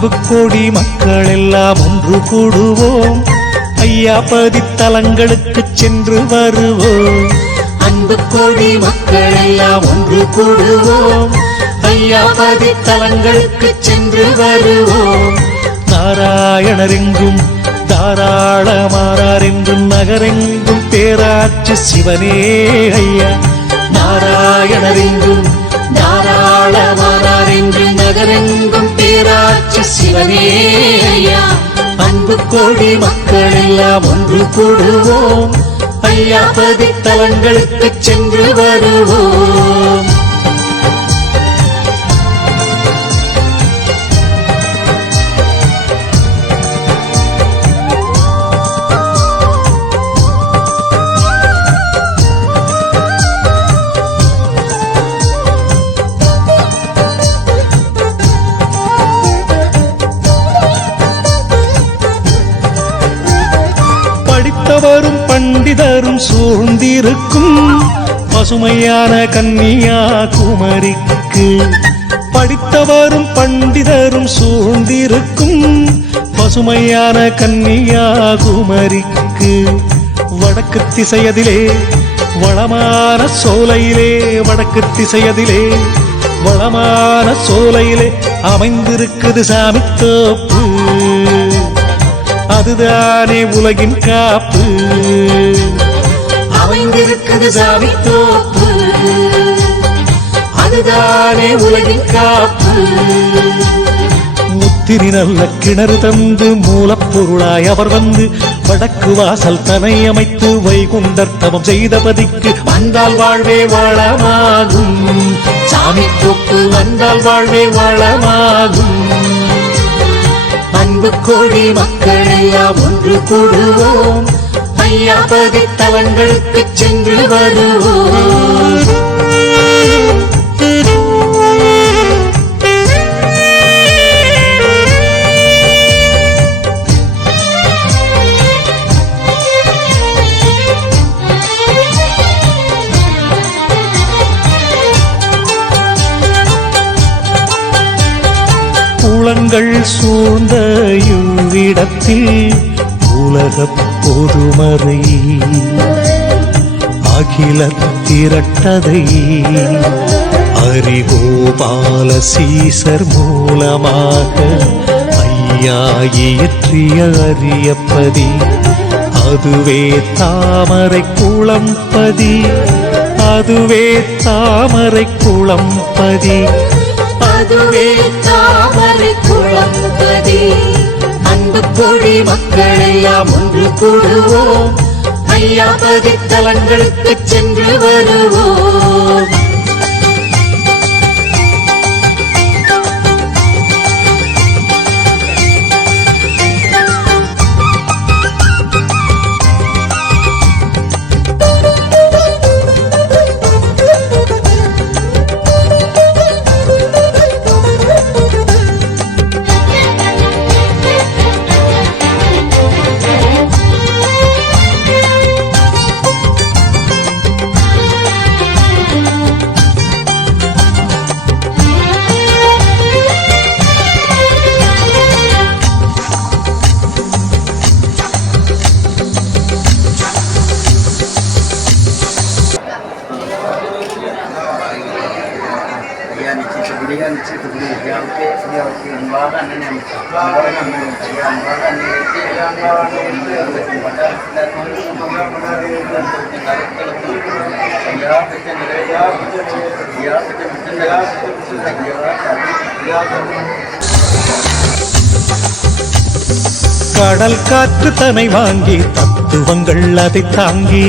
அன்பு கோடி மக்கள் எல்லாம் ஒன்று கூடுவோம், ஐயா பதித்தலங்களுக்கு சென்று வருவோம். அன்பு கோடி மக்கள் எல்லாம் ஒன்று கூடுவோம், ஐயா பதித்தலங்களுக்கு சென்று வருவோம். நாராயணர் எங்கும் தாராளமானார் என்றும் நகரெங்கும் பேராட்சி சிவனே ஐயா. நாராயணர் எங்கும் தாராளமானார் என்று நகரெங்கும் பேராட்சி சிவனே ஐயா. அன்பு கோடி மக்கள் எல்லாம் ஒன்று கூடுவோம், ஐயா பதித்தலங்களுக்கு சென்று வருவோம். படித்தவரும் பண்டிதரும் சூழ்ந்திருக்கும் பசுமையான கன்னியாகுமரிக்கு. படித்தவரும் பண்டிதரும் சூழ்ந்திருக்கும் பசுமையான கன்னியாகுமரிக்கு. வடக்கு திசையதிலே வளமான சோலையிலே, வடக்கு திசையதிலே வளமான சோலையிலே அமைந்திருக்குது சாமி தோப்பு. அதுதானே உலகின் காப்பு. அமைந்திருக்குது சாமி தோப்பு, அதுதானே உலகின் காப்பு. முத்திரி நல்ல கிணறு தந்து மூலப்பொருளாய் அவர் வந்து வடக்கு வாசல் தனை அமைத்து வைகுண்டர் தவம் செய்த பதிக்கு வந்தால் வாழ்வே வளமாகும். சாமி தோப்பு வந்தால் வாழ்வே வளமாகும். அன்பு கோடி மக்கள் எல்லாம் ஒன்று கூடுவோம், ஐயா பதித்தலங்களுக்கு சென்று வருவோம். குளங்கள் சூழ்ந்த இவ்விடத்தில் உலகப் பொதுமறை அகில திரட்டதை ஹரிகோபால சீசர் மூலமாக ஐயா இயற்றிய அரியப்பதி. அதுவே தாமரை குளம்பதி, அதுவே தாமரை குளம்பதி, அதுவே தாமரை குளம்பதி. அன்பு கோடி மக்கள் எல்லாம் ஒன்று கூடுவோம், ஐயா பதித்தலங்களுக்கு சென்று வருவோம். கடல் காற்று தனை வாங்கி தத்துவங்கள் அதை தாங்கி,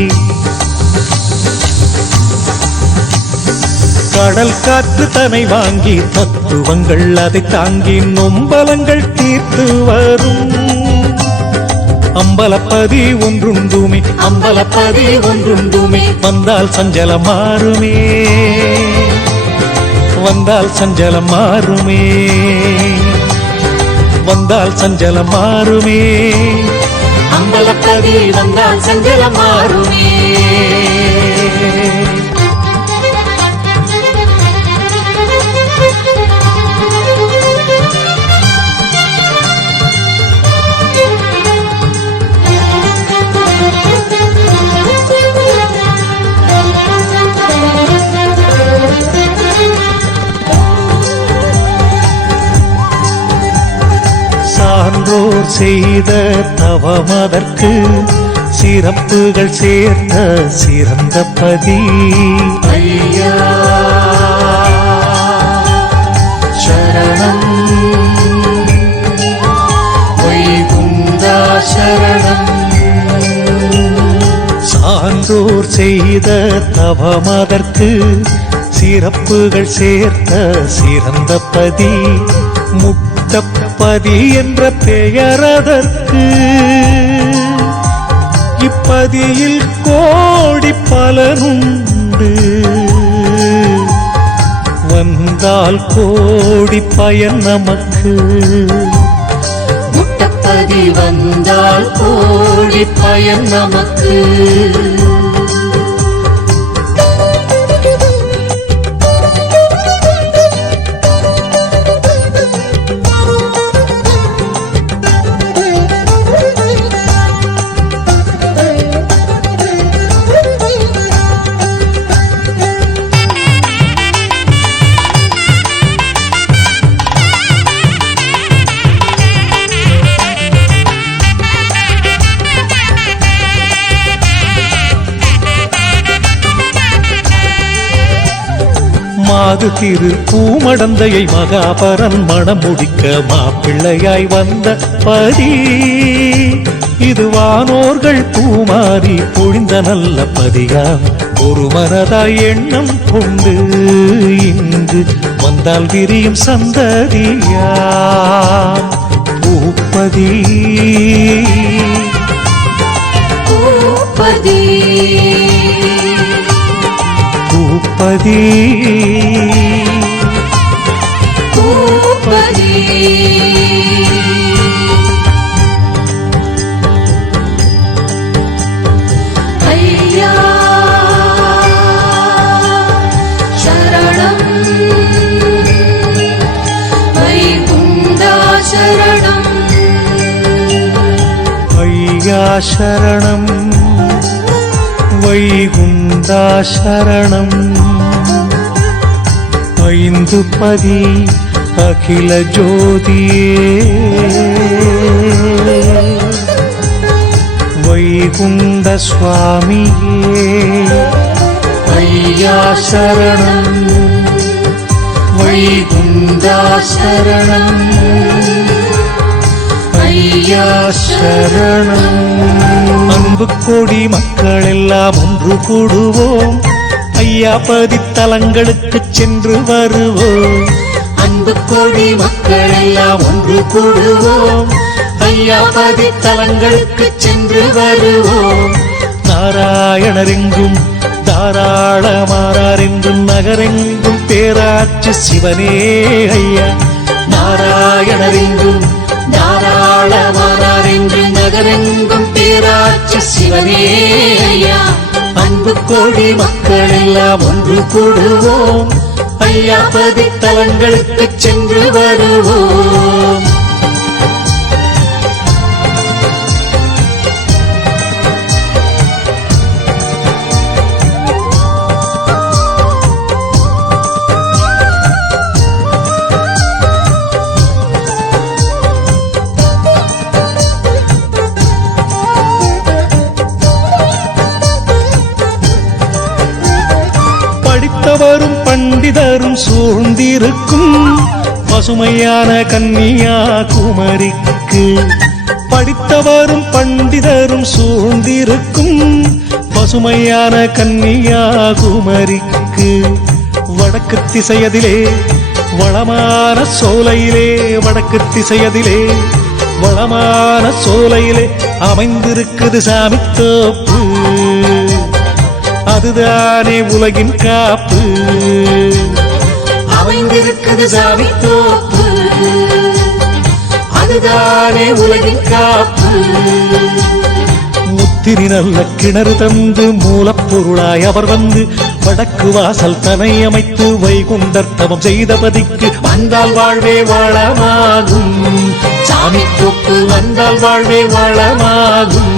கடல் காற்று தனை வாங்கி தத்துவங்கள் அதை தாங்கி நொம்பலங்கள் தீர்த்து வரும் அம்பலப்பதி ஒன்றுண்டுமே, அம்பலப்பதி ஒன்றுண்டுமே. வந்தால் சஞ்சலம் மாறுமே, வந்தால் சஞ்சலம் மாறுமே, வந்தால் சஞ்சலம் மாறுமே. அம்பலப்பதி வந்தால் சஞ்சலம் மாறுமே. செய்த தவமதற்கு சிறப்புகள் சேர்த்த சிறந்த பதி ஐயா சரணம் வைகுந்தா சரணம். சான்றோர் செய்த தவமதற்கு சிறப்புகள் சேர்த்த சிறந்த பதி முட்டப்பதி என்ற பெயரதற்கு இப்பதியில் கோடி பலனுண்டு வந்தால் கோடி பயன் நமக்கு. முட்டப்பதி வந்தால் கோடி பயன் நமக்கு. மாது திரு பூமடந்தையை மகாபரன் மணம் முடிக்க மாப்பிள்ளையாய் வந்த பதி இது வானோர்கள் பூமாரி பொழிந்த நல்ல பதியாம். ஒரு மனதாய் எண்ணம் கொண்டு இங்கு வந்தால் விரியும் சந்ததியா பூப்பதி பூப்பதி பூப்பதி பூப்பதி. ஐயா சரணம் வைகுந்தா சரணம். ஐயா சரணம் வைகுந்தா சரணம். ஐந்து பதி அகில ஜோதியே வைகுந்த சுவாமியே ஐயா சரணம் வைகுந்தா சரணம். ஐயா சரணம். அன்பு கோடி மக்கள் எல்லாம் ஒன்று கூடுவோம் ஐயா பதித்தலங்களுக்கு சென்று வருவோம். அன்பு கோடி மக்கள் எல்லாம் ஒன்று கூடுவோம் ஐயா பதித்தலங்களுக்கு சென்று வருவோம். நாராயணரெங்கும் தாராளமாரெங்கும் நகரெங்கும் பேராட்சி சிவனே ஐயா. நாராயணரெங்கும் தாராளமாரென்று நகரெங்கும் பேராட்சி சிவனே ஐயா. அன்பு கோடி மக்கள் எல்லாம் ஒன்று கூடுவோம் ஐயா பதித்தலங்களுக்கு சென்று வருவோம். படித்தவரும் பண்டிதரும் சூழ்ந்திருக்கும் பசுமையான கன்னியாகுமரிக்கு. படித்தவரும் பண்டிதரும் சூழ்ந்திருக்கும் பசுமையான கன்னியாகுமரிக்கு. வடக்கு திசையதிலே வளமான சோலையிலே வடக்கு திசையதிலே வளமான சோலையிலே அமைந்திருக்குது சாமி தோப்பு. அதுதானே உலகின் காப்பு. அமைந்திருக்குது சாமி தோப்பு. அதுதானே உலகின் காப்பு. முத்திரி நல்ல கிணறு தந்து மூலப்பொருளாய் அவர் வந்து வடக்கு வாசல் தனை அமைத்து வைகுண்டர் தவம் செய்த பதிக்கு வந்தால் வாழ்வே வளமாகும் சாமி தோப்பு. வந்தால் வாழ்வே வளமாகும்.